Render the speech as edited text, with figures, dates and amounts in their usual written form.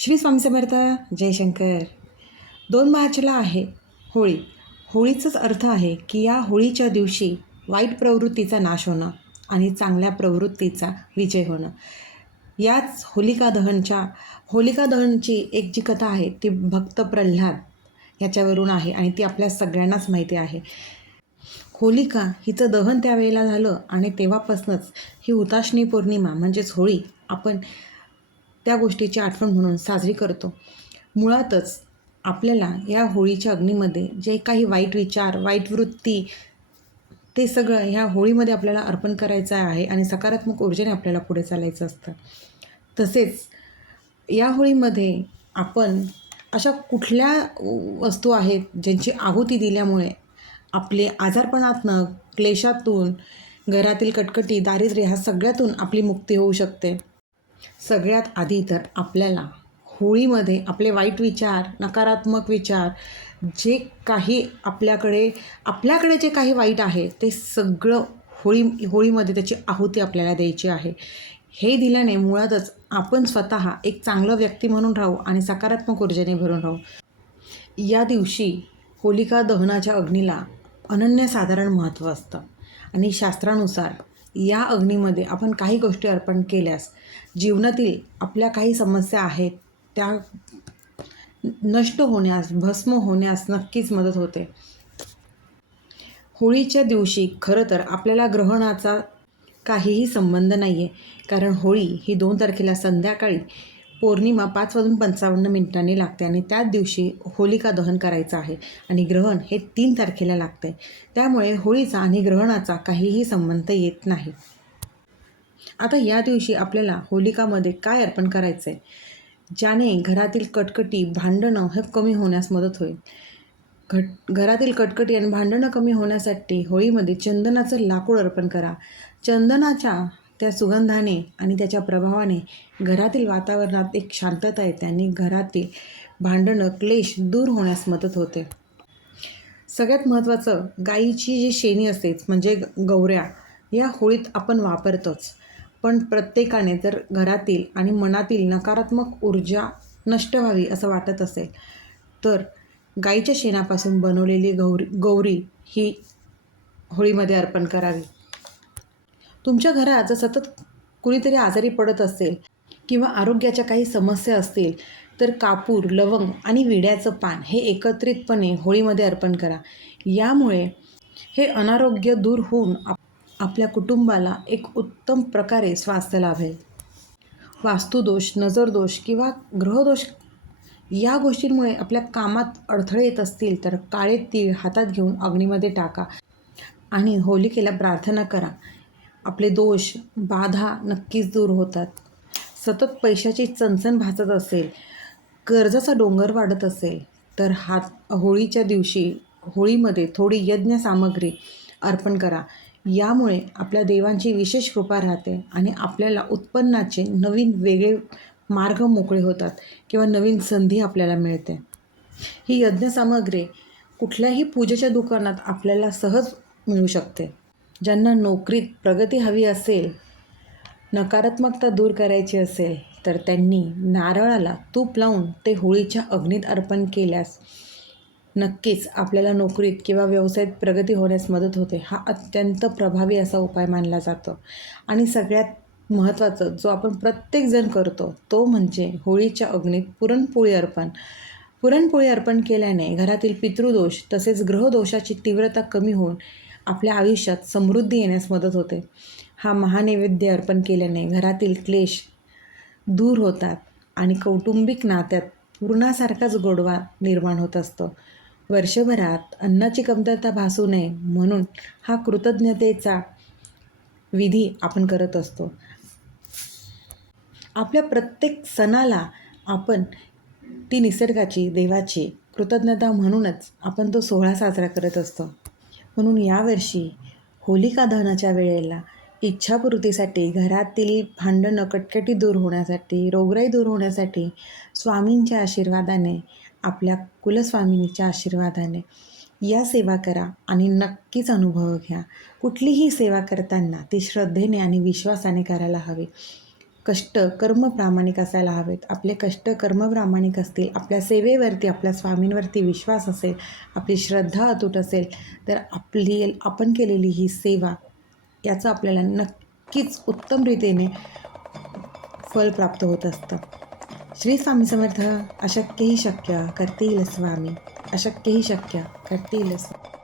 श्री स्वामी समर्थ. जयशंकर. 2 मार्चला आहे होळी. होळीचाच अर्थ आहे की या होळीच्या दिवशी वाईट प्रवृत्तीचा नाश होणं आणि चांगल्या प्रवृत्तीचा विजय होणं. याच होलिका दहनची एक जी कथा आहे ती भक्त प्रल्हाद याच्यावरून आहे आणि ती आपल्या सगळ्यांनाच माहिती आहे. होलिका हिचं दहन त्यावेळेला झालं आणि तेव्हापासूनच ही हुताशनी पौर्णिमा म्हणजेच होळी आपण त्या गोष्टीची आठवण म्हणून साजरी करतो. मुळातच आपल्याला या होळीच्या अग्नीमध्ये जे काही वाईट विचार, वाईट वृत्ती, ते सगळं ह्या होळीमध्ये आपल्याला अर्पण करायचं आहे आणि सकारात्मक ऊर्जेने आपल्याला पुढे चालायचं असतं. तसेच या होळीमध्ये आपण अशा कुठल्या वस्तू आहेत ज्यांची आहुती दिल्यामुळे आपले आजारपणातनं, क्लेशातून, घरातील कटकटी, दारिद्र्य ह्या सगळ्यातून आपली मुक्ती होऊ शकते. सगळ्यात आधी तर आपल्याला होळीमध्ये आपले वाईट विचार, नकारात्मक विचार, जे काही आपल्याकडे जे काही वाईट आहे ते सगळं होळीमध्ये त्याची आहुती आपल्याला द्यायची आहे. हे दिल्याने मुळातच आपण स्वतः एक चांगलं व्यक्ती म्हणून राहू आणि सकारात्मक ऊर्जेने भरून राहू. या दिवशी होलिका दहनाच्या अग्नीला अनन्यसाधारण महत्त्व असतं आणि शास्त्रानुसार या अग्नीमध्ये आपण काही गोष्टी अर्पण केल्यास जीवनातील आपल्या काही समस्या आहेत त्या नष्ट होण्यास, भस्म होण्यास नक्कीच मदत होते. होळीच्या दिवशी खरं तर आपल्याला ग्रहणाचा काहीही संबंध नाही आहे, कारण होळी ही 2 तारखेला संध्याकाळी पौर्णिमा 5:55 लागते आणि त्याच दिवशी होलिका दहन करायचं आहे आणि ग्रहण हे 3 तारखेला लागते. त्यामुळे होळीचा आणि ग्रहणाचा काहीही संबंध येत नाही. आता या दिवशी आपल्याला होलिकामध्ये काय अर्पण करायचं आहे, ज्याने घरातील कटकटी, भांडणं हे कमी होण्यास मदत होईल. घरातील कटकटी आणि भांडणं कमी होण्यासाठी होळीमध्ये चंदनाचं लाकूड अर्पण करा. चंदनाच्या त्या सुगंधाने आणि त्याच्या प्रभावाने घरातील वातावरणात एक शांतता येते आणि घरातील भांडणं, क्लेश दूर होण्यास मदत होते. सगळ्यात महत्त्वाचं, गाईची जी शेणी असते म्हणजे गौऱ्या, या होळीत आपण वापरतोच. पण प्रत्येकाने जर घरातील आणि मनातील नकारात्मक ऊर्जा नष्ट व्हावी असं वाटत असेल तर गाईच्या शेणापासून बनवलेली गौरी ही होळीमध्ये अर्पण करावी. तुमच्या घरात जर सतत कुणीतरी आजारी पडत असेल किंवा आरोग्याच्या काही समस्या असतील तर कापूर, लवंग आणि विड्याचं पान हे एकत्रितपणे होळीमध्ये अर्पण करा. यामुळे हे अनारोग्य दूर होऊन आपल्या कुटुंबाला एक उत्तम प्रकारे स्वास्थ्य लाभेल. वास्तुदोष, नजरदोष किंवा ग्रहदोष या गोष्टींमुळे आपल्या कामात अडथळे येत असतील तर काळे तीळ हातात घेऊन अग्नीमध्ये टाका आणि होलिकेला प्रार्थना करा. आपले दोष, बाधा नक्कीच दूर होतात. सतत पैशाची चणचण भासत असेल, कर्जाचा डोंगर वाढत असेल तर होळीच्या दिवशी होळीमध्ये थोडी यज्ञ सामग्री अर्पण करा. यामुळे आपल्या देवांची विशेष कृपा राहते आणि आपल्याला उत्पन्नाचे नवीन वेगळे मार्ग मोकळे होतात किंवा नवीन संधी आपल्याला मिळते. ही यज्ञसामग्री कुठल्याही पूजेच्या दुकानात आपल्याला सहज मिळू शकते. ज्यांना नोकरीत प्रगती हवी असेल, नकारात्मकता दूर करायची असेल तर त्यांनी नारळाला तूप लावून ते होळीच्या अग्नीत अर्पण केल्यास नक्कीच आपल्याला नोकरीत किंवा व्यवसायात प्रगती होण्यास मदत होते. हा अत्यंत प्रभावी असा उपाय मानला जातो. आणि सगळ्यात महत्त्वाचं जो आपण प्रत्येकजण करतो तो म्हणजे होळीच्या अग्नीत पुरणपोळी अर्पण. पुरणपोळी अर्पण केल्याने घरातील पितृदोष तसेच ग्रहदोषाची तीव्रता कमी होऊन आपल्या आयुष्यात समृद्धी येण्यास मदत होते. हा महानैवेद्य अर्पण केल्याने घरातील क्लेश दूर होतात आणि कौटुंबिक नात्यात पूर्णासारखाच गोडवा निर्माण होत असतो. वर्षभरात अन्नाची कमतरता भासू नये म्हणून हा कृतज्ञतेचा विधी आपण करत असतो. आपल्या प्रत्येक सणाला आपण ती निसर्गाची, देवाची कृतज्ञता म्हणूनच आपण तो सोहळा साजरा करत असतो. म्हणून यावर्षी होलिका दहनाच्या वेळेला इच्छापूर्तीसाठी, घरातील भांडणं, कटकटी दूर होण्यासाठी, रोगराई दूर होण्यासाठी स्वामींच्या आशीर्वादाने, आपल्या कुलस्वामिनीच्या आशीर्वादाने या सेवा करा आणि नक्कीच अनुभव घ्या. कुठलीही सेवा करताना ती श्रद्धेने आणि विश्वासाने करायला हवी. कष्ट कर्म प्रामाणिक असायला हवेत. आपले कष्ट कर्म प्रामाणिक असतील, आपल्या सेवेवरती आपल्या स्वामींवरती विश्वास असेल, आपली श्रद्धा अतूट असेल, तर आपण केलेली ही सेवा याचं आपल्याला नक्कीच उत्तम रीतीने फळ प्राप्त होत असतं. श्री स्वामी समर्थ. अशक्य ही शक्य करतील स्वामी, अशक्य ही शक्य करतील स्वामी.